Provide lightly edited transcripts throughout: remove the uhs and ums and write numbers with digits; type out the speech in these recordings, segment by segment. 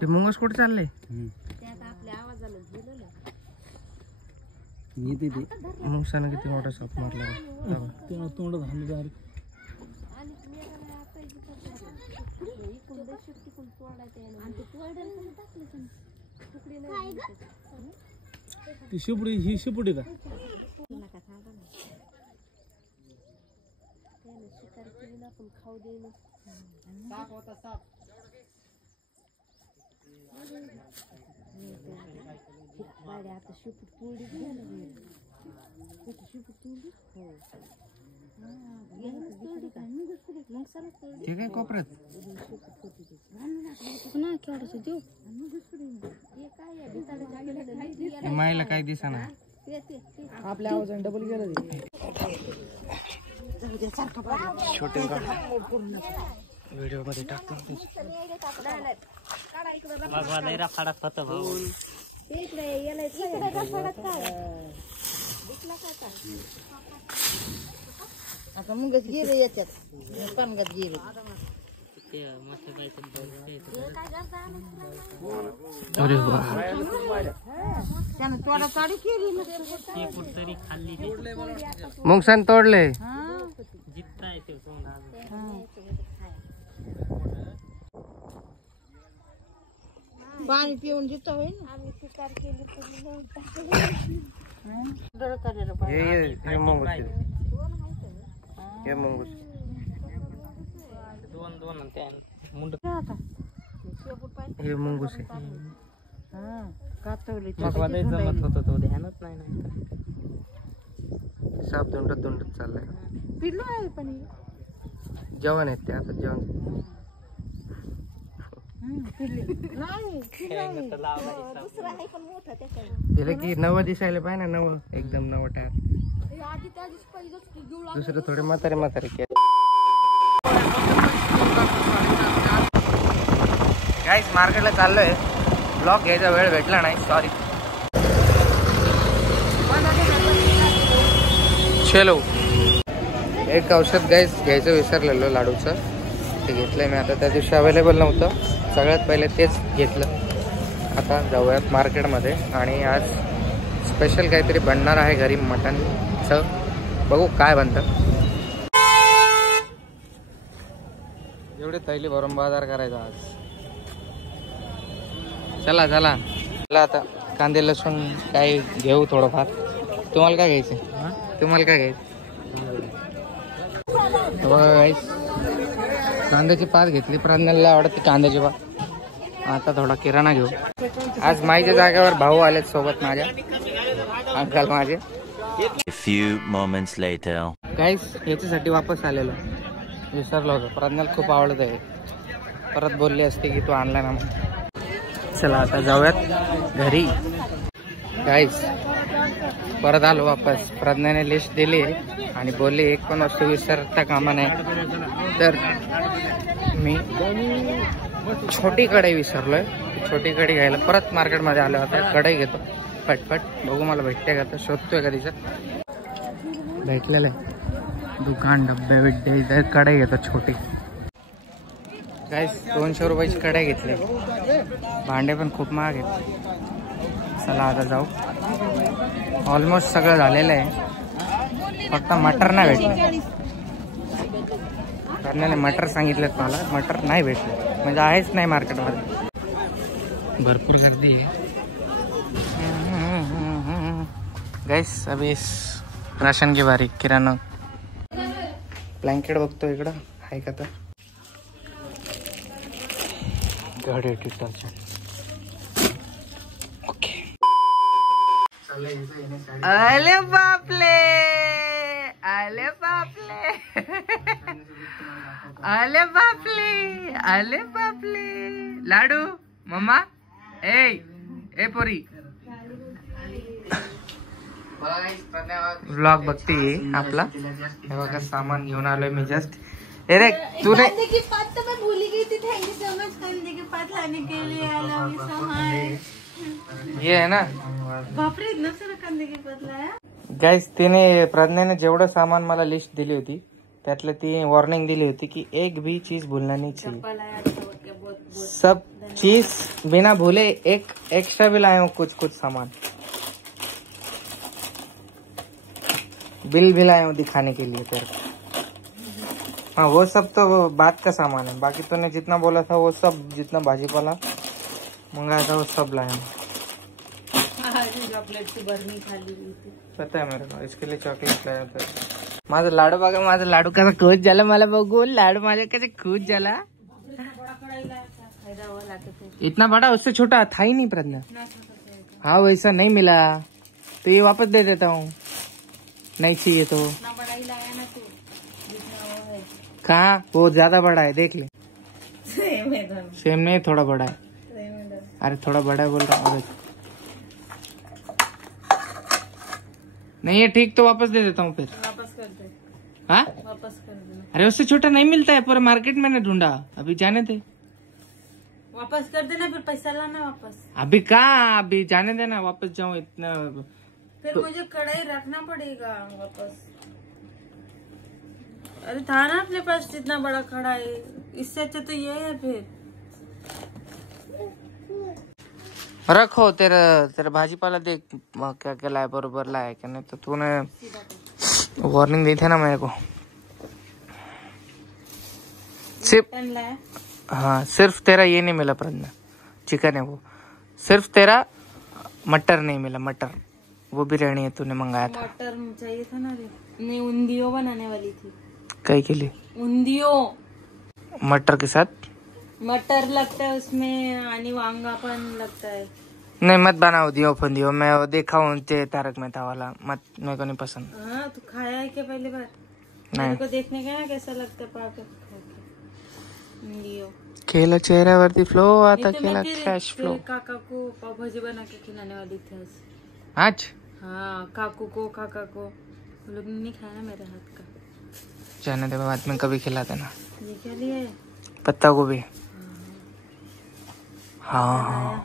ते मुंगस कुठे चालले? मुंगसानं किती मोठा साप मारला तोंड झालं. ती शिपडी ही शिपडी का? ठीक आहे कोपऱ्यात मायला काय दिसना. आपल्या आवाजाने डबल गेलं छोटे व्हिडिओ मध्ये टाकतो. आता मुंगच गेले याच्यात पानगत गेले. अरे त्यानं तोडा तोडी केली मुंगसान तोडले. पाणी पिऊन जिता होईल ना. आम्ही शिकार केली हे मुंगूस आहे. साप दोंडत दोंडत चाललाय. जेवण आहेत ते आता जेवण. त्याला की नवं दिसायला पाहिजे ना. नवं एकदम नवं टायर. दुसरं थोडे म्हातारे म्हातारे केले. गाईस मार्केटला चाललोय. ब्लॉग घ्यायचा वेळ भेटला नाही सॉरी. चलो एक औषध गाईस घ्यायचं विसरलेलो लाडूचं. ते घेतलंय मी आता. त्या दिवशी अवेलेबल नव्हतं. सगळ्यात पहिले तेच घेतलं. आता जाऊयात मार्केटमध्ये आणि आज स्पेशल काहीतरी बनणार आहे घरी मटनचं. बघू काय बनतं. एवढे थैली भरून बाजार करायचा आज. चला चला चला आता कांदे लसूण काय घेऊ थोडंफार. तुम्हाला काय घ्यायचं? तुम्हाला काय घ्यायचं? कांद्याची पात घेतली. प्राण्याला आवडते कांद्याची पात. आता थोडा किराणा घेऊ. आज माईच्या जागेवर भाऊ आलेत सोबत माझ्या. अंकल माझे. गाईस याच्यासाठी वापस आलेलो. विसरलो होतो. प्राण्याला खूप आवडत आहे. परत बोलली असते की तू आणला ना. चला आता जाऊयात घरी. गाईस परत आलो वापस. प्रज्ञाने लिस्ट दिली आणि बोलली एक पण वस्तू विसरता कामा नाही. तर मी छोटी कढई विसरलोय. छोटी कढई घ्यायला परत मार्केटमध्ये आलो. आता कढई घेतो पटपट. बघू मला भेटते का. तर शोधतोय का तिचं. भेटलेलं आहे दुकान डब्बे बिड्डे. इथे कढई घेतो छोटी. गाईस 200 रुपयाची कढई घेतली. भांडे पण खूप महाग आहेत. चला आता जाऊ. ऑलमोस्ट सगळं झालेलं आहे. फक्त मटर नाही भेटलं. करण्याने मटर सांगितलेत मला. मटर नाही भेटलं म्हणजे आहेच नाही मार्केटमध्ये. भरपूर गर्दी आहे गाइस. अभी राशन की बारी. किराणा ब्लँकेट बघतो इकडं आहे का. तर गाडी डिटर्जंट. ओके. अरे बापले. अरे बापले. अरे बापले. अरे बापले. लाडू मम्मा ए पोरी. व्लॉग बघते आपला. हे बघा सामान घेऊन आलोय मी जस्ट. अरे तू ने ये है ना. गाइस तिने प्रज्ञाने जेवढं सामान मला लिस्ट दिली होती त्यातले ती वॉर्निंग दिली होती की एक भी चीज भूलना नहीं चाहिए। सब चीज बिना भूले एक एक्स्ट्रा भी लाए हूँ कुछ कुछ सामान, बिल भी लाए हूँ दिखाने के लिए तेरे को। हाँ वो सब तो बात का सामान है, बाकी तूने जितना बोला था वो सब, जितना भाजीपाला मंगाया था वो सब लाए हूँ। चॉकलेट की बर्नी खाली हुई थी, पता है मेरे को, इसके लिए चॉकलेट लाया था। माझं लाडू बघा, माझं लाडू कसा खुश झाला मला बघून, लाडू माझे कैसे खुश झाला। इतना बड़ा उससे छोटा था ही नहीं प्रज्ञा। हाँ वैसा नहीं मिला तो ये वापस दे देता हूँ, नहीं चाहिए तो। कहाँ, वो ज्यादा बड़ा है देख ले। सेम नहीं, थोड़ा बड़ा है। अरे थोड़ा बड़ा है बोल रहा हूँ। नहीं है ठीक तो वापस दे देता हूँ फिर। वापस कर दे। हाँ वापस कर देना। अरे उससे छोटा नहीं मिलता है, पूरा मार्केट में ढूंढा, अभी जाने दे। वापस कर देना, फिर पैसा लाना वापस। अभी कहाँ, अभी जाने देना, वापस जाऊँ इतना। फिर मुझे कढ़ाई रखना पड़ेगा वापस। अरे था ना अपने पास जितना बड़ा कढ़ाई, इससे अच्छा तो ये है। फिर रखो, तेरा भाजीपाला देख क्या क्या लाया, बरोबर लाया क्या नहीं। तो तूने वार्निंग दी थी ना मेरे को। सिर्फ हाँ, सिर्फ तेरा ये नहीं मिला प्रज्ञा, चिकन है वो। सिर्फ तेरा मटर नहीं मिला, मटर वो बिरयानी है तूने मंगाया था। मटर चाहिए था ना रे, नहीं उंदियो बनाने वाली थी। कई के लिए? उंदियो मटर के साथ मटर लगता है उसमें, आणि वांगापन लगता है। नहीं मत बनाओ दियो फंदियो, मैं वो देखा हूँ तारक मेहता वाला, मत, मेरे को नहीं पसंद। हाँ तो खाया है क्या पहली बार? नहीं। मेरे को देखने का ना कैसा लगता है पाके उंदियो। केला चेहऱ्यावरती फ्लो आता, केला कॅश फ्लो। काका को पाव भाजी बना के खिलाने वाली थी आज। हाँ काकू को, काका को, वो लोग ने नहीं खाया ना मेरे हाथ का। जाने दे, बाद में कभी खिला देना। ये क्या लिया है? पत्ता गोभी। हाँ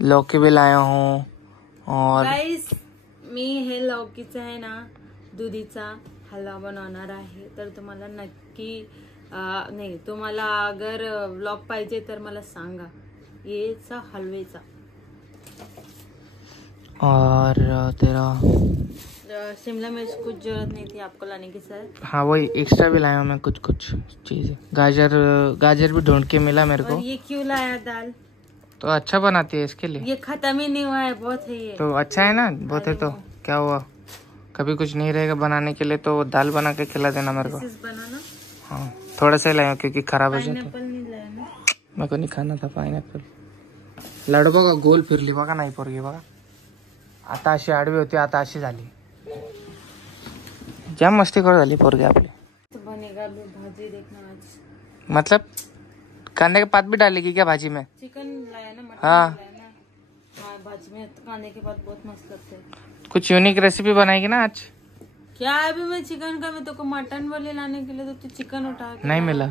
लौकी भी लाया हूँ। और गाईस मी हे लौकीचं आहे ना दुधीचा हलवा बनवणार आहे, तर तुम्हाला नक्की नाही, तुम्हाला अगर व्लॉग पाहिजे तर मला सांगा येचा हलवेचा। और तेरा शिमला मिर्च कुछ जरूरत नहीं थी आपको लाने की सर। हाँ वही एक्स्ट्रा भी लाया हूँ मैं कुछ कुछ चीजें। गाजर भी ढूंढ के मिला मेरे को। और ये क्यों लाया दाल? तो अच्छा बनाती है इसके लिए। ये खत्म ही नहीं हुआ है, बहुत है ये। तो अच्छा है ना, बहुत है तो क्या हुआ, कभी कुछ नहीं रहेगा बनाने के लिए तो दाल बना के खिला देना मेरे को। बनाना। हाँ थोड़ा सा लाया क्योंकि खराब हो जाता। पाइनएप्पल नहीं लाया ना? मेरे को नहीं खाना था पाइनएप्पल। लाडू बघा गोल फिरली बघा, नाही पोरगी बघा, आता अशी आडवी होती, आता अशी झाली। जाम मस्तीखोर झाली पोरगी आपली। तो बनेगा भी भाजी देखना आज। मतलब कांदे के पात भी डालेगी क्या भाजी में? चिकन लाया ना, मटन हाँ। लाया ना। हाँ भाजी में कांदे के पात बहुत मस्त लगते हैं। कुछ यूनिक रेसिपी बनाएगी ना आज? क्या अभी मैं चिकन का, मैं तो को मटन वाले लाने के लिए तो तू चिकन उठा के नहीं मिला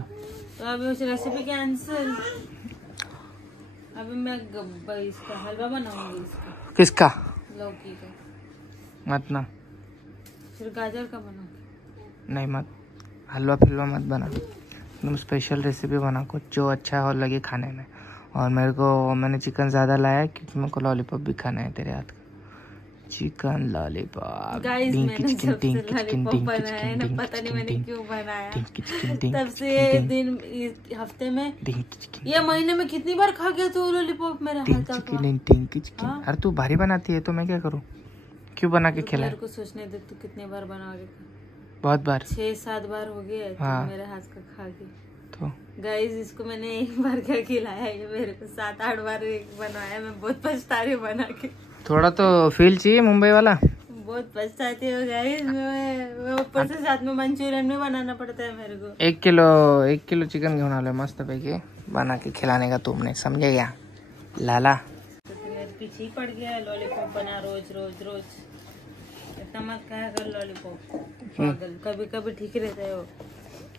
तो अभी उस रेसिपी कैंसिल। अभी मैं इसका हलवा बनाऊंगी, इसका किसका? लौकी का। मत ना, फिर गाजर का बनाऊंगी। नहीं मत, हलवा फिलवा मत बना, एकदम स्पेशल रेसिपी बना कुछ जो अच्छा हो लगे खाने में। और मेरे को, मैंने चिकन ज़्यादा लाया है क्योंकि मेरे को लॉलीपॉप भी खाना है तेरे हाथ का। Chicken lollipop. गाइस मैंने जब से लॉलीपॉप बनाया है ना, पता नहीं मैंने क्यों बनाया, तब से दिन हफ्ते में या महीने में कितनी बार खा गया तू लॉलीपॉप मेरे हाथ का। अरे तू भारी बनाती है तो मैं क्या करूँ, क्यों बना के खिला? मेरे को सोचने दे तू कितने बार बनाओगे। बहुत बार, 6-7 बार हो गया है हाँ। मेरे हाथ का खा के। तो गाइस इसको मैंने एक बार क्या खिलाया है, मेरे को 7-8 बार बनाया। मैं बहुत पछता रही हूँ बना के। थोड़ा तो फील चाहिए मुंबई वाला। बहुत पछताती हूँ गाइस मैं ऊपर से साथ में मंचूरियन भी बनाना पड़ता है मेरे को। 1 किलो चिकन घेऊन आलो मस्त पैकी बना के खिलाने का तुमने, समझे क्या लाला? तो मेरे पीछे ही पड़ गया लॉलीपॉप बना रोज रोज रोज। इतना मत खाया कर लॉलीपॉप पागल, कभी कभी ठीक रहता है वो।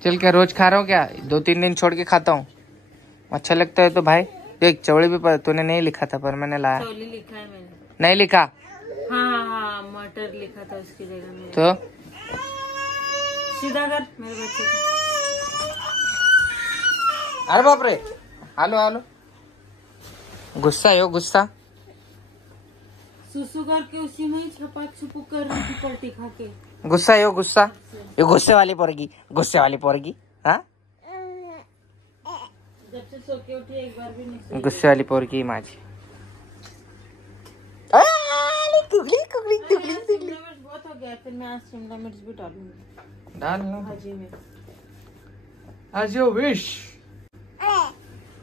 चल क्या रोज खा रहा हूँ क्या? 2-3 दिन छोड़ के खाता हूँ, अच्छा लगता है तो भाई। देख चौड़ी भी पर तूने नहीं लिखा था, पर मैंने लाया। चौली लिखा है मैंने। नहीं लिखा? हाँ हाँ मटर लिखा था उसकी जगह में। तो सीधा कर मेरे बच्चे को। अरे बाप रे, आलो आलो, गुस्सा है, गुस्सा। सुसु करके उसी में ही छपा छुपू कर रही थी पलटी खा के। गुस्सा है, गुस्सा, ये गुस्से वाली पोरगी, गुस्से वाली पोरगी। हाँ, जब से सो के उठी एक बार भी नहीं सोई। गुस्से वाली पोरगी माझी। कुगली कुगली कुगली कुगली। शिमला मिर्च बहुत हो गया, फिर मैं आज शिमला मिर्च भी डालूंगी डालना भाजी में। as you wish।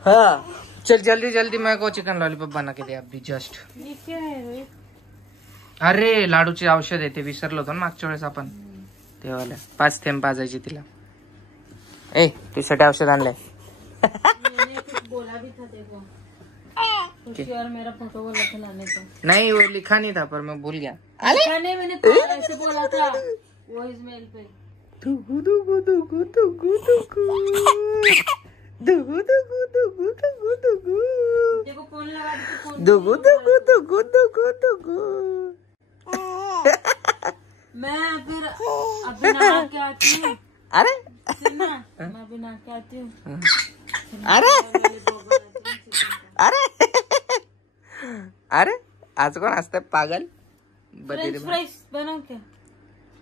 हाँ, चल जल्दी जल्दी मेरे को चिकन लॉलीपॉप बना के दे अभी जस्ट। ये क्या है रे? अरे लाडूचे औषध आहे ते विसरलो होतो ना मागच्या वेळेस आपण, ते वाले 5 थेंब पाजायचे तिला। ए तुझ्यासाठी औषध आणलंय। मैंने कुछ बोला भी था देखो, खुशी और मेरा फोटो बोला था लाने का। नहीं वो लिखा नहीं था पर मैं भूल गया। मैंने ऐसे बोला था वॉइस मेल पे। दुगु दुगु दुगु दुगु दुगु दुगु दुगु दुगु दुगु दुगु देखो फोन लगा दी तो फोन दुगु दुगु दुगु दुगु दुगु। मैं फिर अभी नहा के आती हूँ। अरे सुनना, मैं अभी नहा के आती हूँ। अरे अरे अरे आज कौन हंसता है पागल? फ्रेंच फ्राइज बनाओ क्या?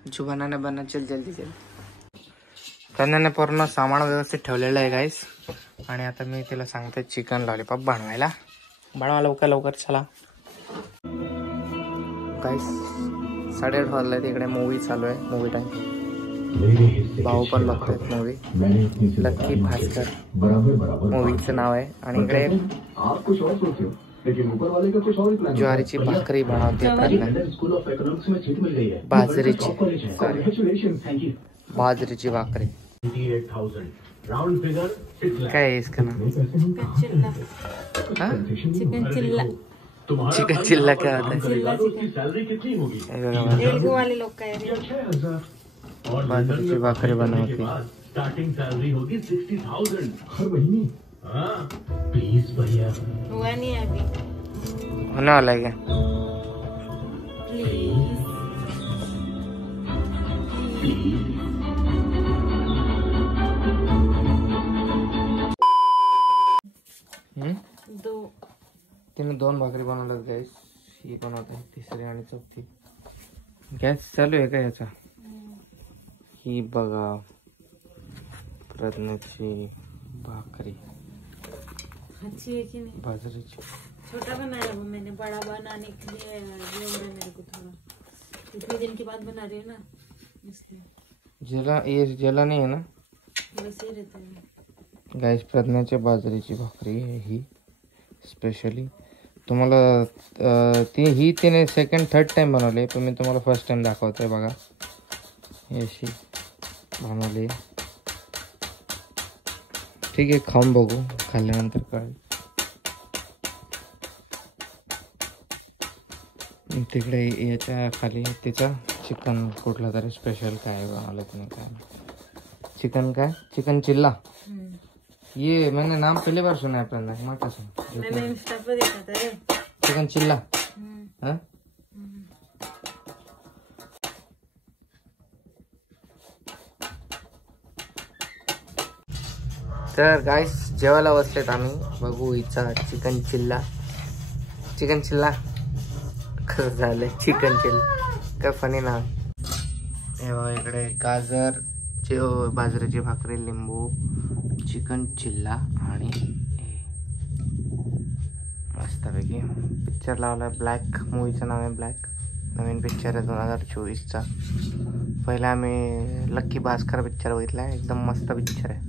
जो बनाना बना, चल जल्दी चल। कन्याने पूर्ण सामान व्यवस्थित ठेवलेलं आहे गाईस, आणि आता मी तिला सांगते चिकन लॉलीपॉप बनवायला। बनवा लवकर लवकर चला गाईस। 8:30 वाजले, तिकडे मूवी चालू आहे, मूवी टाइम। भाऊ पण बघतोय मूवी, लक्की भास्कर मूवीचं नाव आहे। आणि इकडे ज्वारीची भाकरी बनवते बाजरीची, सॉरी बाजरीची भाकरी। क्या है इसका नाम? चिल्ला। हाँ? चिकन चिल्ला। चिकन चिल्ला क्या होता है? चिल्ला चिकन तेलुगु वाले लोग का है। बाजरीची भाकरी बनवते। स्टार्टिंग सैलरी होगी 60,000 हर महीने। प्लीज भैया। हुआ नहीं है अभी, होने वाला है क्या? तिने 2 भाकरी बनवल्यात गॅस, ही बनवत आहे तिसरी आणि चौथी। गॅस चालू आहे का याचा? ही बघा प्रज्ञाची भाकरी अच्छी है कि नहीं? बाजरीची। छोटा बनाया वो मैंने, बड़ा बनाने के लिए ये हो रहा है मेरे को थोड़ा, इतने दिन के बाद बना रही हूँ ना इसलिए। ये जला नहीं है ना? वैसे ही रहता है गाइस। प्रज्ञाच्या बाजरीची भाकरी आहे ही स्पेशली तुम्हाला। तिने सेकंड थर्ड टाइम बनवली, पण मी तुम्हाला फर्स्ट टाइम दाखवतोय बघा। ही अशी बनवली, ठीक आहे, खाऊन बघू, खाल्ल्यानंतर कळेल। तिकडे याच्या खाली तिचा चिकन कुठला तरी स्पेशल काय बनवलं तिने, काय चिकन, काय चिकन चिल्ला। ये मैंने नाम पहली बार सुना है अपना, माता से मैंने इंस्टा पे देखा था रे। चिकन चिल्ला। हाँ? तर गाइस जेवायला बसलेत आम्ही, बघू हिचा चिकन चिल्ला। चिकन चिल्ला खरं झालं, चिकन चिल्ला काय फनी नाव। हे बघा इकडे गाजर, बाजरीची भाकरी, लिंबू, चिकन चिल्ला आणि मस्तपैकी पिक्चर लावलाय। ब्लॅक मूवीचं नाव आहे, ब्लॅक नवीन पिक्चर आहे 2024चा। पहिला आम्ही लक्की भास्कर पिक्चर बघितला आहे, एकदम मस्त पिक्चर आहे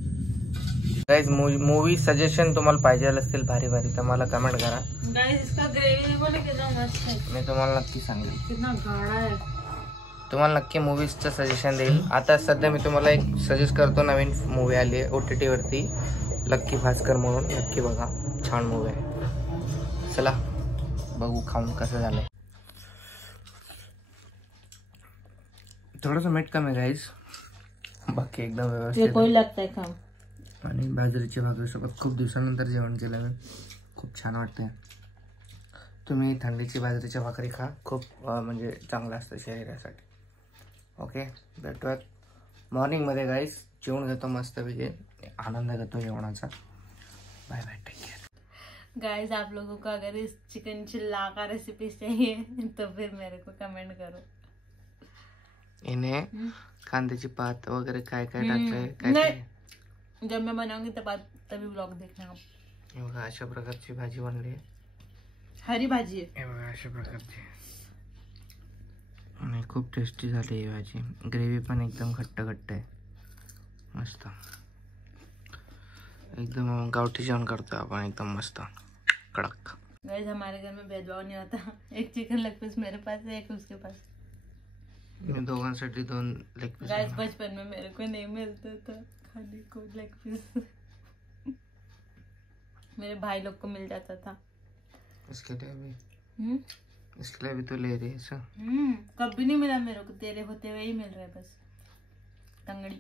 गाइस। मूवी सजेशन तुम्हाला पाहिजे असतील भारी भारी तर मला कमेंट करा गाइस। इसका ग्रेवी बोले कितना मस्त है, मी तुम्हाला नक्की सांगेल। कितना गाढ़ा है, तुम्हाला नक्की मूवीजचं सजेशन देईल। आता सध्या मी तुम्हाला एक सजेस्ट करतो, नवीन मूवी आली आहे OTT वरती, लक्की भास्कर म्हणून, नक्की बघा, छान मूवी आहे। चला बघू खाऊन कसं झालंय। थोडंसं मीठ कमी गाइस, बाकी एकदम व्यवस्थित कोई लगता है काम। आणि बाजरीच्या भाकरीसोबत खूप दिवसानंतर जेवण केलं मी, खूप छान वाटतंय। तुम्ही थंडीची बाजरीच्या भाकरी खा, खूप म्हणजे चांगलं असतं शरीरासाठी। ओके, भेटूयात मॉर्निंगमध्ये गाईस जेवण घेतो मस्तपैकी, आनंद घेतो जेवणाचा. Bye bye, take care. Guys आप लोगों को अगर इस चिकन चिल्ला का रेसिपी चाहिए तो फिर मेरे को कमेंट करो. इन्हें कांद्याची पात वगैरे काय काय टाकलंय काय नहीं. काय. जब मैं बनाऊंगी तभी व्लॉग देखना आप. हे बघा अशा प्रकारची भाजी बनली. हरी भाजी आहे. हे बघा अशा प्रकारची आणि खूप टेस्टी झाली ही भाजी. ग्रेव्ही पण एकदम घट्ट घट्ट आहे, मस्त एकदम गावठी जेवण करतो आपण, एकदम मस्त कडक. गाइस हमारे घर में भेदभाव नहीं होता. एक चिकन लेग पीस मेरे पास है, एक उसके पास. मी दोघांसाठी 2 लेग पीस. गाइस बचपन में मेरे को नहीं मिलता था खाने को लेग पीस. मेरे भाई लोग को मिल जाता था. इसके लिए भी तो ले रही है. कभी नहीं मिला मेरे को, तेरे होते हुए ही मिल रहा है बस. तंगड़ी.